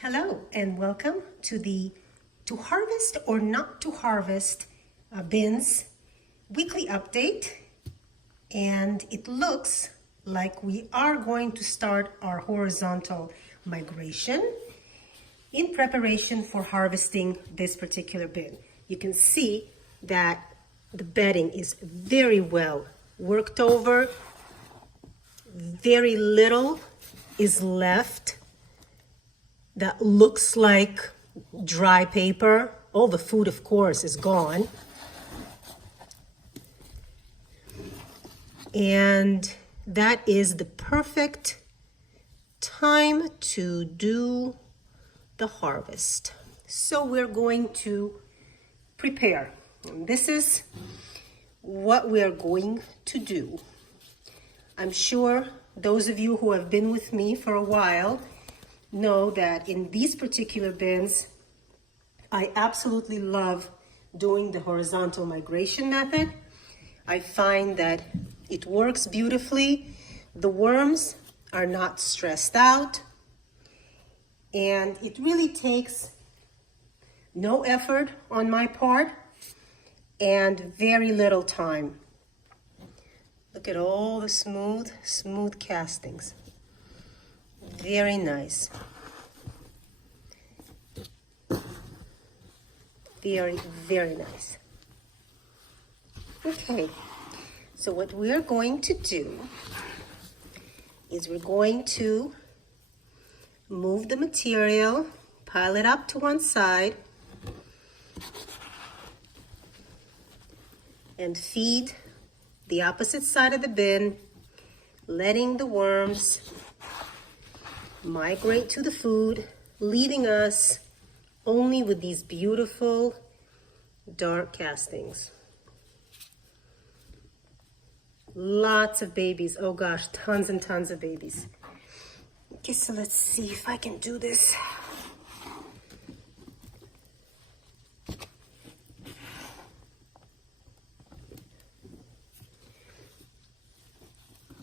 Hello and welcome to the To Harvest or Not to Harvest Bins weekly update. And it looks like we are going to start our horizontal migration in preparation for harvesting this particular bin. You can see that the bedding is very well worked over. Very little is left that looks like dry paper. All the food, of course, is gone. And that is the perfect time to do the harvest. So we're going to prepare. And this is what we are going to do. I'm sure those of you who have been with me for a while know that in these particular bins, I absolutely love doing the horizontal migration method. I find that it works beautifully. The worms are not stressed out, and it really takes no effort on my part and very little time. Look at all the smooth castings. Very nice. Very, very nice. Okay, so what we're going to do is we're going to move the material, pile it up to one side, and feed the opposite side of the bin, letting the worms migrate to the food, leaving us only with these beautiful dark castings. Lots of babies. Oh gosh, tons and tons of babies. Okay, so let's see if I can do this.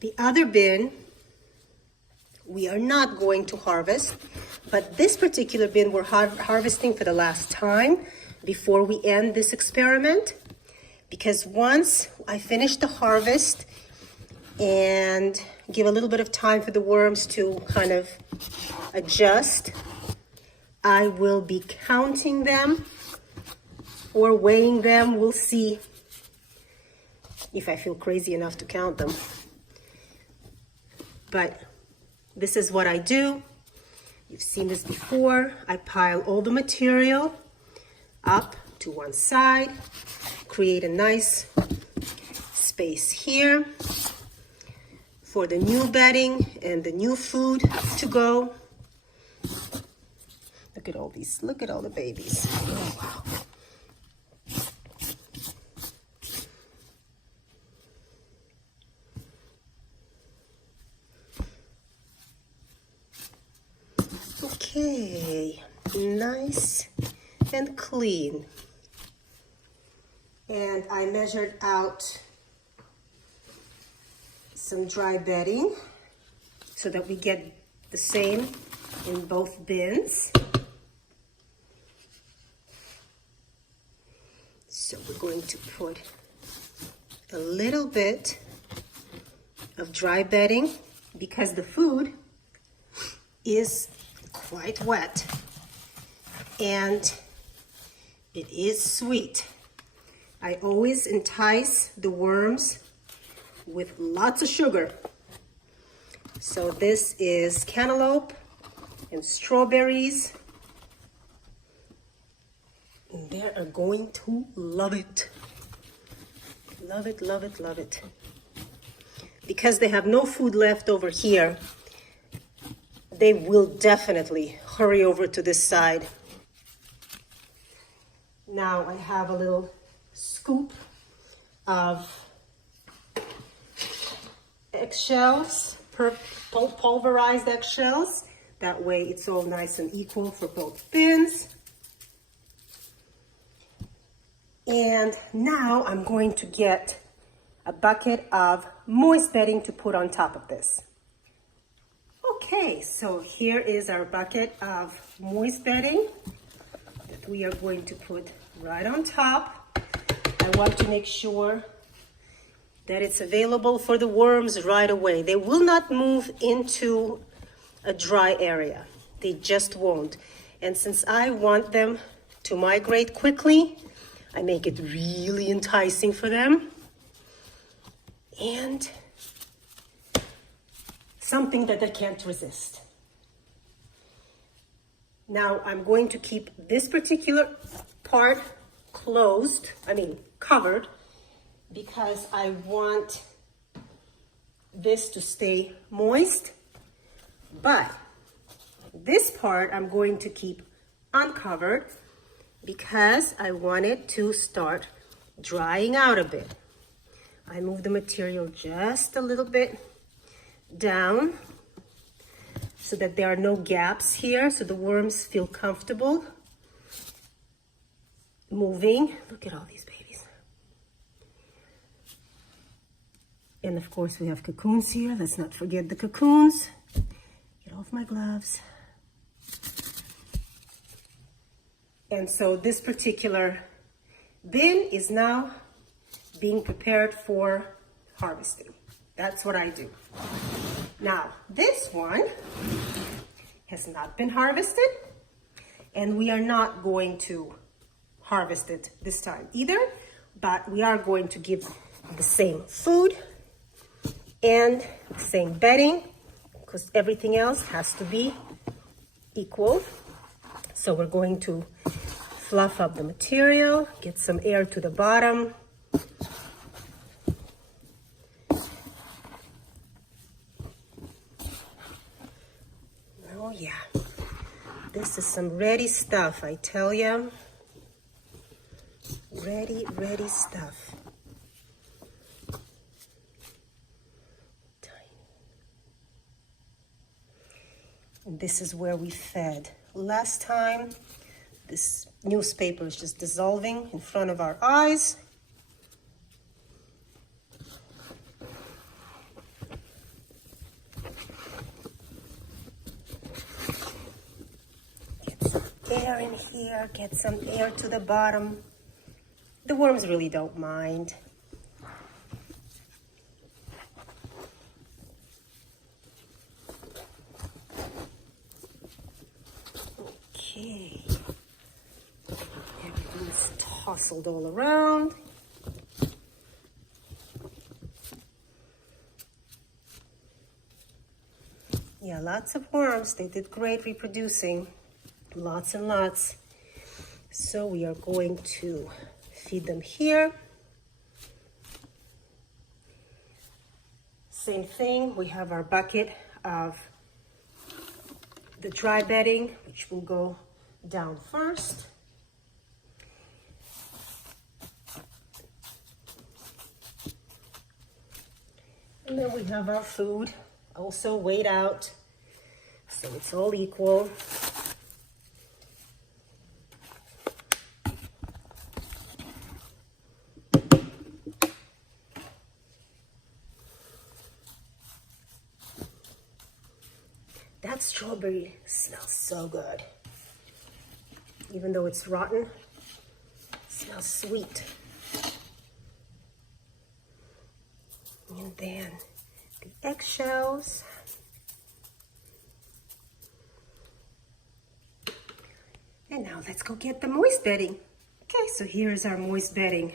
The other bin we are not going to harvest, but this particular bin we're harvesting for the last time before we end this experiment, because once I finish the harvest and give a little bit of time for the worms to kind of adjust, I will be counting them or weighing them. We'll see if I feel crazy enough to count them. But this is what I do. You've seen this before. I pile all the material up to one side, create a nice space here for the new bedding and the new food to go. Look at all these, look at all the babies. Oh, wow. Okay, nice and clean. And I measured out some dry bedding so that we get the same in both bins. So we're going to put a little bit of dry bedding because the food is quite wet and it is sweet. I always entice the worms with lots of sugar. So this is cantaloupe and strawberries. And they are going to love it. Love it, love it, love it. Because they have no food left over here, they will definitely hurry over to this side. Now I have a little scoop of eggshells, pulverized eggshells. That way it's all nice and equal for both bins. And now I'm going to get a bucket of moist bedding to put on top of this. Okay, so here is our bucket of moist bedding that we are going to put right on top. I want to make sure that it's available for the worms right away. They will not move into a dry area. They just won't. And since I want them to migrate quickly, I make it really enticing for them. And something that they can't resist. Now I'm going to keep this particular part covered, because I want this to stay moist, but this part I'm going to keep uncovered because I want it to start drying out a bit. I move the material just a little bit down so that there are no gaps here, so the worms feel comfortable moving. Look at all these babies. And of course we have cocoons here. Let's not forget the cocoons. Get off my gloves. And so this particular bin is now being prepared for harvesting. That's what I do. Now, this one has not been harvested, and we are not going to harvest it this time either, but we are going to give the same food and the same bedding, because everything else has to be equal. So we're going to fluff up the material, get some air to the bottom. Oh yeah, this is some ready stuff, I tell you. Ready stuff. And this is where we fed. Last time, this newspaper is just dissolving in front of our eyes. Air in here, get some air to the bottom. The worms really don't mind. Okay. Everything's tousled all around. Yeah, lots of worms. They did great reproducing. Lots and lots. So we are going to feed them here. Same thing, we have our bucket of the dry bedding, which will go down first. And then we have our food also weighed out, so it's all equal. That strawberry smells so good. Even though it's rotten, it smells sweet. And then the eggshells. And now let's go get the moist bedding. Okay, so here's our moist bedding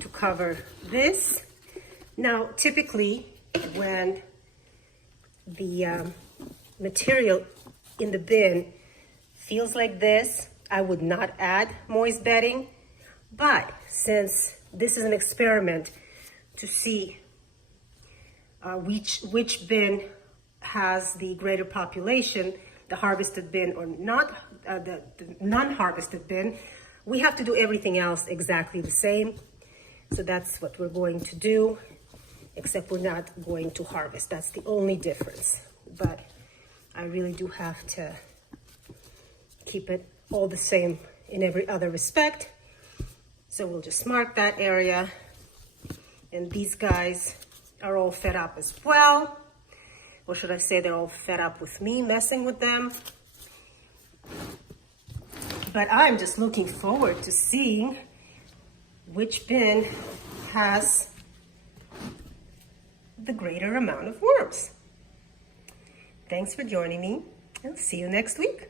to cover this. Now, typically, when the material in the bin feels like this, I would not add moist bedding. But since this is an experiment to see which bin has the greater population, the harvested bin or not, the non-harvested bin, we have to do everything else exactly the same. So that's what we're going to do, except we're not going to harvest. That's the only difference. But I really do have to keep it all the same in every other respect. So we'll just mark that area. And these guys are all fed up as well. Or should I say they're all fed up with me messing with them? But I'm just looking forward to seeing which bin has the greater amount of worms. Thanks for joining me, and see you next week.